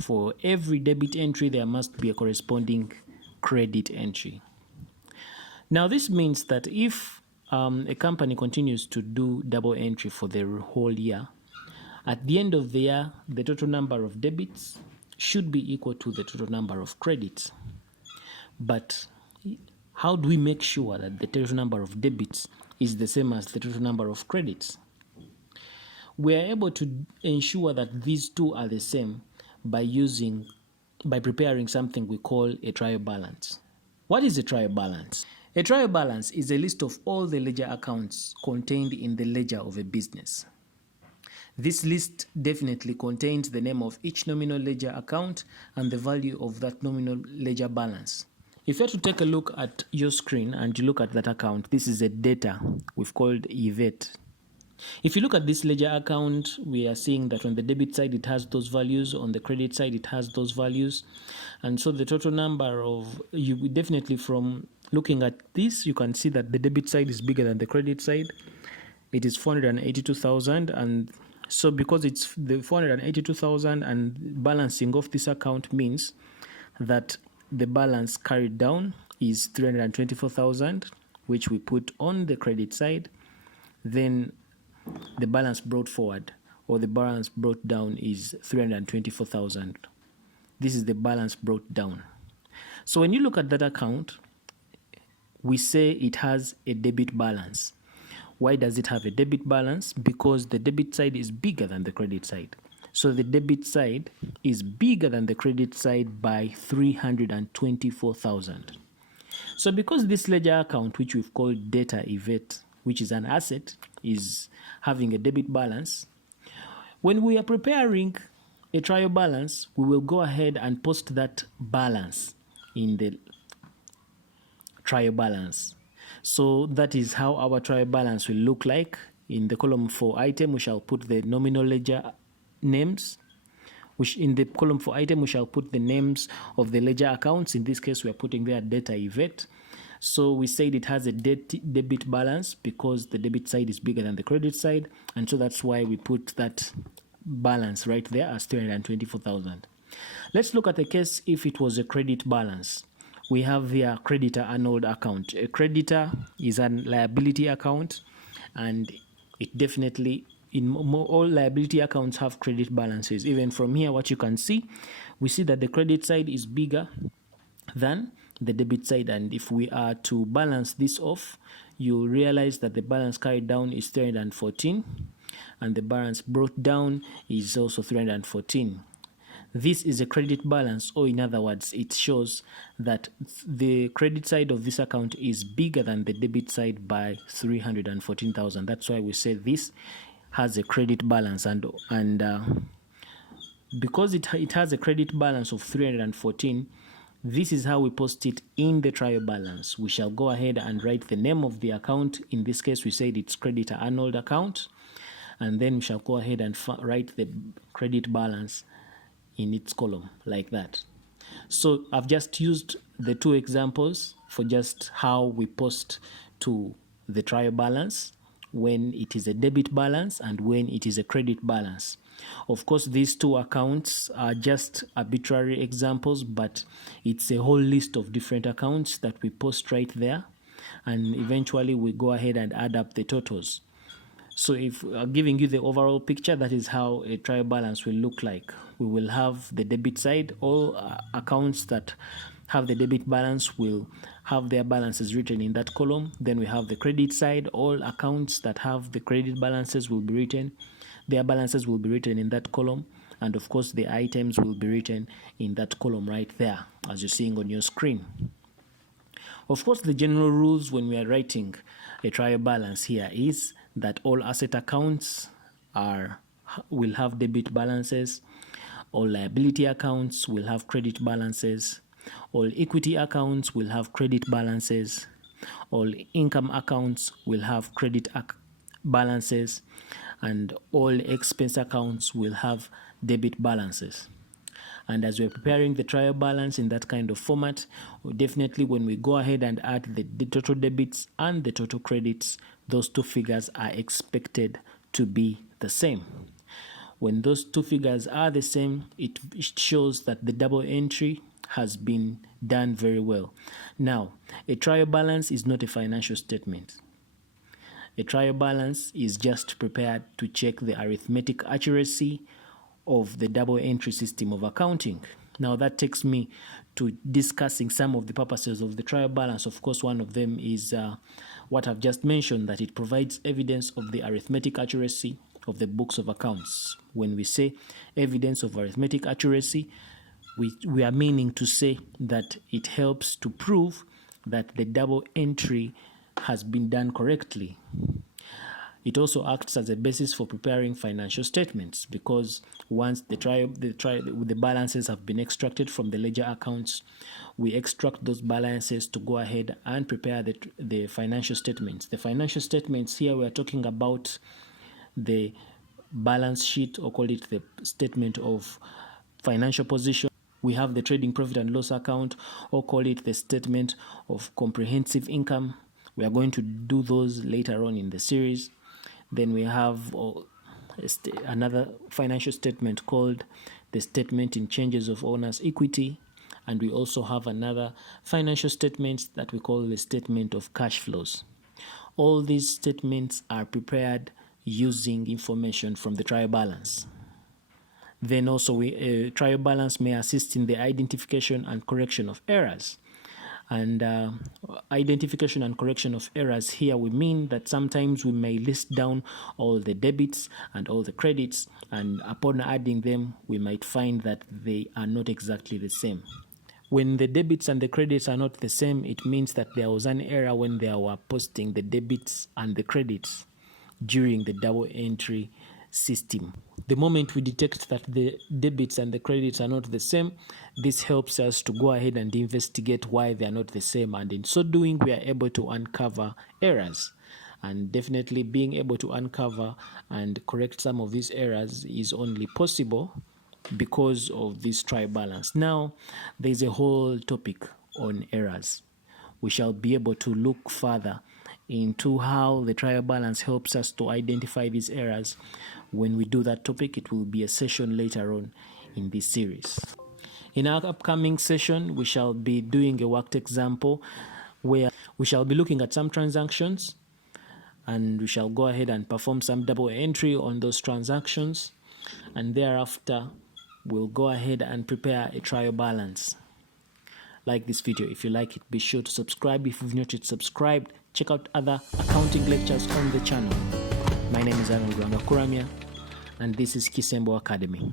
For every debit entry, there must be a corresponding credit entry. Now, this means that if a company continues to do double entry for the whole year, at the end of the year, the total number of debits should be equal to the total number of credits. But how do we make sure that the total number of debits is the same as the total number of credits? We are able to ensure that these two are the same by preparing something we call a trial balance. What is a trial balance? A trial balance is a list of all the ledger accounts contained in the ledger of a business. This list definitely contains the name of each nominal ledger account and the value of that nominal ledger balance. If you were to take a look at your screen and you look at that account, this is a data we've called debit. If you look at this ledger account, we are seeing that on the debit side it has those values, on the credit side it has those values, and so the total number of, you definitely from looking at this, you can see that the debit side is bigger than the credit side. It is 482,000, and so because it's the 482,000 and balancing of this account means that the balance carried down is 324,000, which we put on the credit side. Then the balance brought forward, or the balance brought down, is 324,000. This is the balance brought down. So when you look at that account, we say it has a debit balance. Why does it have a debit balance? Because the debit side is bigger than the credit side. So the debit side is bigger than the credit side by 324,000. So because this ledger account, which we've called data event, which is an asset, is having a debit balance, when we are preparing a trial balance, we will go ahead and post that balance in the trial balance. So that is how our trial balance will look like. In the column for item, we shall put the nominal ledger names, which in the column for item we shall put the names of the ledger accounts. In this case, we are putting there data event. So we said it has a debit balance because the debit side is bigger than the credit side, and so that's why we put that balance right there as 324,000. Let's look at the case if it was a credit balance. We have here creditor annulled account. A creditor is a liability account, and it definitely, all liability accounts have credit balances. Even from here, what you can see, we see that the credit side is bigger than the debit side, and if we are to balance this off, you realize that the balance carried down is 314 and the balance brought down is also 314. This is a credit balance, or in other words, it shows that the credit side of this account is bigger than the debit side by 314,000. That's why we say this has a credit balance, and because it has a credit balance of 314, this is how we post it in the trial balance. We shall go ahead and write the name of the account. In this case, we said it's creditor annulled account, and then we shall go ahead and write the credit balance in its column like that. So I've just used the two examples for just how we post to the trial balance when it is a debit balance and when it is a credit balance. Of course, these two accounts are just arbitrary examples, but it's a whole list of different accounts that we post right there, and eventually we go ahead and add up the totals. So if giving you the overall picture, that is how a trial balance will look like. We will have the debit side. All accounts that have the debit balance will have their balances written in that column. Then we have the credit side. All accounts that have the credit balances will be written. Their balances will be written in that column. And of course, the items will be written in that column right there, as you're seeing on your screen. Of course, the general rules when we are writing a trial balance here is that all asset accounts will have debit balances, all liability accounts will have credit balances, all equity accounts will have credit balances, all income accounts will have credit balances, and all expense accounts will have debit balances. And as we're preparing the trial balance in that kind of format, definitely when we go ahead and add the total debits and the total credits, those two figures are expected to be the same. When those two figures are the same, it shows that the double entry has been done very well. Now, a trial balance is not a financial statement. A trial balance is just prepared to check the arithmetic accuracy of the double entry system of accounting. Now that takes me to discussing some of the purposes of the trial balance. Of course, one of them is what I've just mentioned, that it provides evidence of the arithmetic accuracy of the books of accounts. When we say evidence of arithmetic accuracy, we are meaning to say that it helps to prove that the double entry has been done correctly. It also acts as a basis for preparing financial statements, because once the balances have been extracted from the ledger accounts, we extract those balances to go ahead and prepare the financial statements. The financial statements here, we are talking about the balance sheet, or call it the statement of financial position. We have the trading profit and loss account, or call it the statement of comprehensive income. We are going to do those later on in the series. Then we have another financial statement called the statement in changes of owner's equity. And we also have another financial statement that we call the statement of cash flows. All these statements are prepared using information from the trial balance. Then also, trial balance may assist in the identification and correction of errors. And identification and correction of errors here, we mean that sometimes we may list down all the debits and all the credits, and upon adding them, we might find that they are not exactly the same. When the debits and the credits are not the same, it means that there was an error when they were posting the debits and the credits during the double entry system. The moment we detect that the debits and the credits are not the same, this helps us to go ahead and investigate why they are not the same, and in so doing, we are able to uncover errors. And definitely being able to uncover and correct some of these errors is only possible because of this trial balance. Now, there's a whole topic on errors. We shall be able to look further into how the trial balance helps us to identify these errors. When we do that topic, it will be a session later on in this series. In our upcoming session, we shall be doing a worked example where we shall be looking at some transactions, and we shall go ahead and perform some double entry on those transactions, and thereafter we'll go ahead and prepare a trial balance. Like this video if you like it. Be sure to subscribe if you've not yet subscribed. Check out other accounting lectures on the channel. My name is Arnold Rwangakuramya, and this is Kisembo Academy.